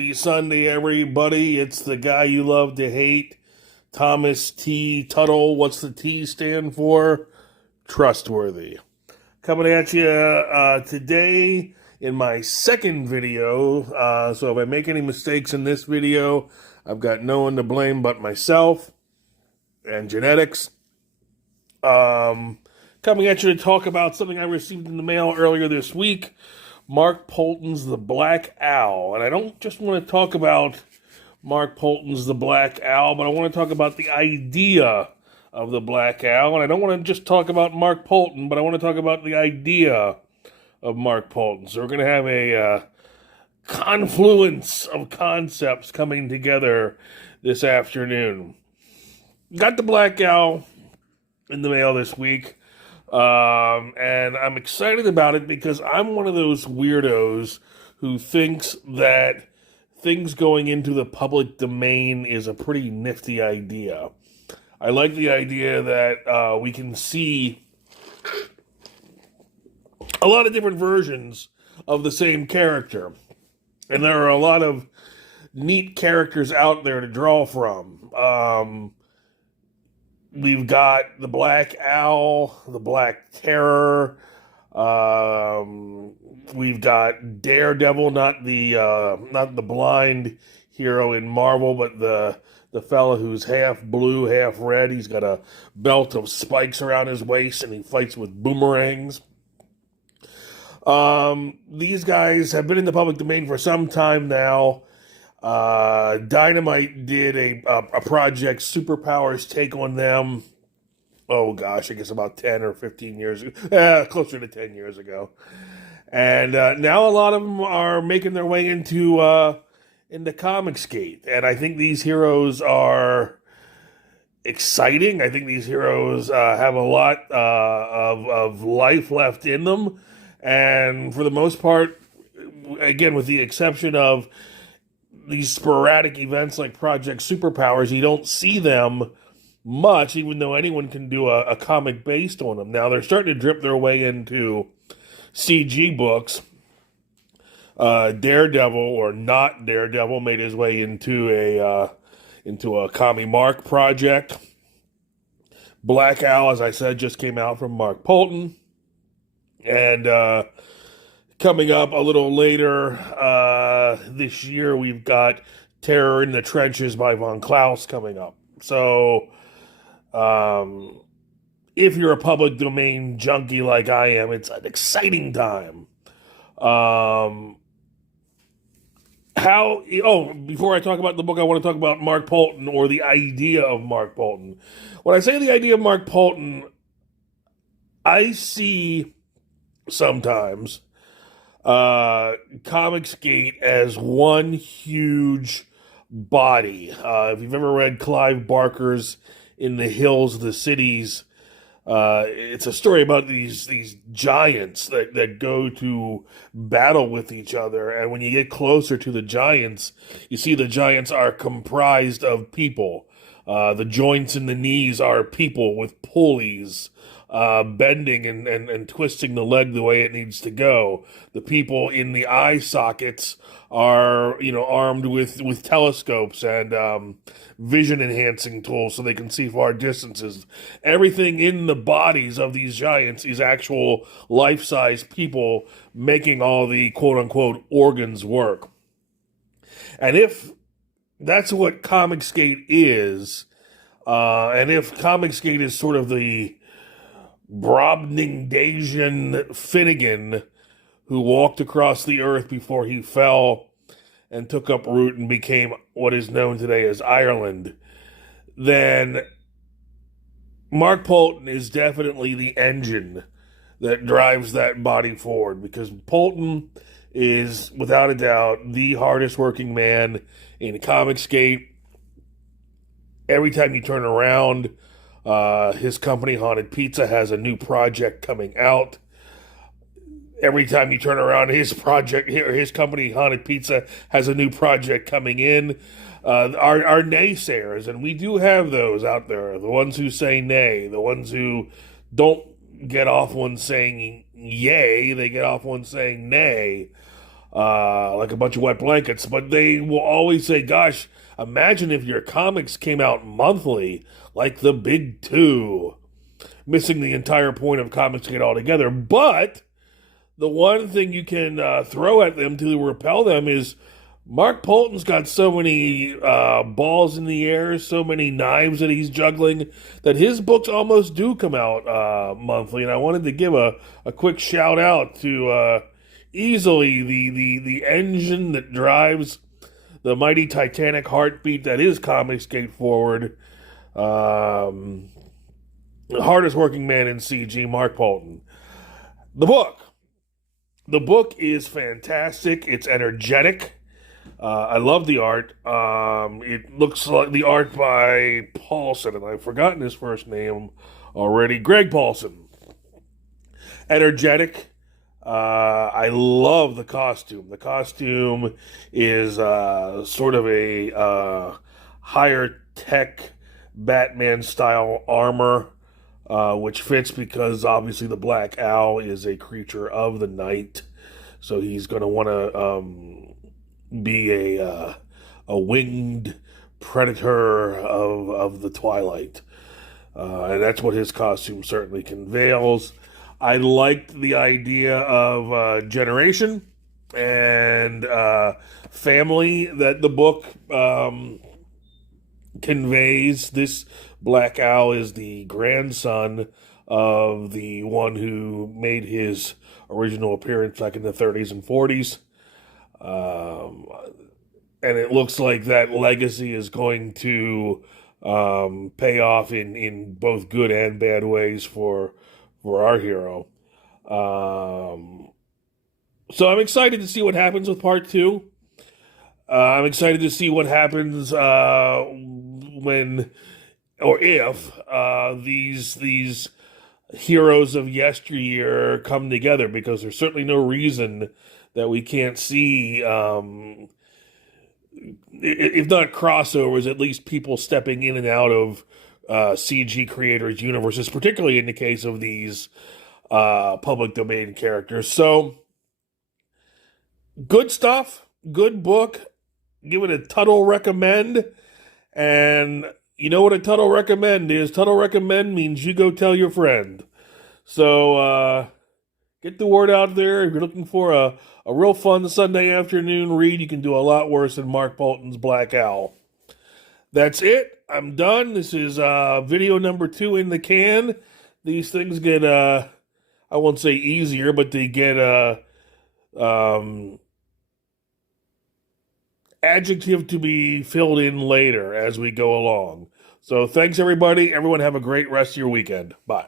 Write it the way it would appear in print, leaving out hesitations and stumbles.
Happy Sunday, everybody. It's the guy you love to hate, Thomas T. Tuttle. What's the T stand for? Trustworthy. Coming at you today in my second video. So if I make any mistakes in this video, I've got no one to blame but myself and genetics. Coming at you to talk about something I received in the mail earlier this week. Mark Poulton's The Black Owl. And I don't just want to talk about Mark Poulton's The Black Owl, but I want to talk about the idea of the Black Owl. And I don't want to just talk about Mark Poulton, but I want to talk about the idea of Mark Poulton. So we're going to have a confluence of concepts coming together this afternoon. Got the Black Owl in the mail this week. And I'm excited about it because I'm one of those weirdos who thinks that things going into the public domain is a pretty nifty idea. I like the idea that we can see a lot of different versions of the same character. And there are a lot of neat characters out there to draw from. We've got the Black Owl, the Black Terror. We've got Daredevil, not the blind hero in Marvel, but the fella who's half blue, half red. He's got a belt of spikes around his waist, and he fights with boomerangs. These guys have been in the public domain for some time now. Dynamite did a project, Superpowers take on them. Oh gosh, I guess about 10 or 15 years ago, closer to 10 years ago. And now a lot of them are making their way into Comicsgate. And I think these heroes are exciting. I think these heroes have a lot of life left in them. And for the most part, again, with the exception of these sporadic events like Project Superpowers, you don't see them much, even though anyone can do a comic based on them. Now, they're starting to drip their way into CG books. Daredevil, or not Daredevil, made his way into a Commie Mark project. Black Owl, as I said, just came out from Mark Poulton. And coming up a little later this year, we've got Terror in the Trenches by Von Klaus coming up. So, if you're a public domain junkie like I am, it's an exciting time. Before I talk about the book, I want to talk about Mark Poulton, or the idea of Mark Poulton. When I say the idea of Mark Poulton, I see sometimes Comicsgate as one huge body. If you've ever read Clive Barker's In the Hills of the Cities, it's a story about these giants that go to battle with each other. And when you get closer to the giants, you see the giants are comprised of people. The joints in the knees are people with pulleys, bending and twisting the leg the way it needs to go. The people in the eye sockets are, armed with telescopes and vision enhancing tools so they can see far distances. Everything in the bodies of these giants is actual life-size people making all the quote-unquote organs work. And if that's what Comicsgate is, and if Comicsgate is sort of the Brobdingnagian Finnegan who walked across the earth before he fell and took up root and became what is known today as Ireland, then Mark Poulton is definitely the engine that drives that body forward, because Poulton is, without a doubt, the hardest working man in Comicsgate. Every time you turn around, his company, Haunted Pizza, has a new project coming out. Every time you turn around, his company, Haunted Pizza, has a new project coming in. Our naysayers, and we do have those out there, the ones who say nay, the ones who don't get off one saying yay, they get off one saying nay. like a bunch of wet blankets. But they will always say, gosh, imagine if your comics came out monthly, like the big two, missing the entire point of Comicsgate altogether. But the one thing you can throw at them to repel them is Mark Poulton's got so many balls in the air, so many knives that he's juggling, that his books almost do come out monthly. And I wanted to give a quick shout out to easily the engine that drives the mighty Titanic heartbeat that is Comicsgate forward. The hardest working man in CG, Mark Poulton. The book is fantastic. It's energetic. I love the art. It looks like the art by Poulton, and I've forgotten his first name already. Greg Poulton. Energetic. I love the costume. The costume is sort of a higher tech Batman style armor, which fits because obviously the Black Owl is a creature of the night, so he's going to want to be a winged predator of the twilight, and that's what his costume certainly conveys. I liked the idea of generation and family that the book conveys. This Black Owl is the grandson of the one who made his original appearance back in the 30s and 40s. And it looks like that legacy is going to pay off in both good and bad ways for our hero. So I'm excited to see what happens with part two. I'm excited to see what happens when or if these heroes of yesteryear come together, because there's certainly no reason that we can't see, if not crossovers, at least people stepping in and out of CG creators' universes, particularly in the case of these public domain characters. So, good stuff, good book. Give it a Tuttle recommend. And you know what a Tuttle recommend is? Tuttle recommend means you go tell your friend. So, get the word out there. If you're looking for a real fun Sunday afternoon read, you can do a lot worse than Mark Poulton's Black Owl. That's it. I'm done. This is video number 2 in the can. These things get, I won't say easier, but they get adjective to be filled in later as we go along. So thanks, everybody. Everyone have a great rest of your weekend. Bye.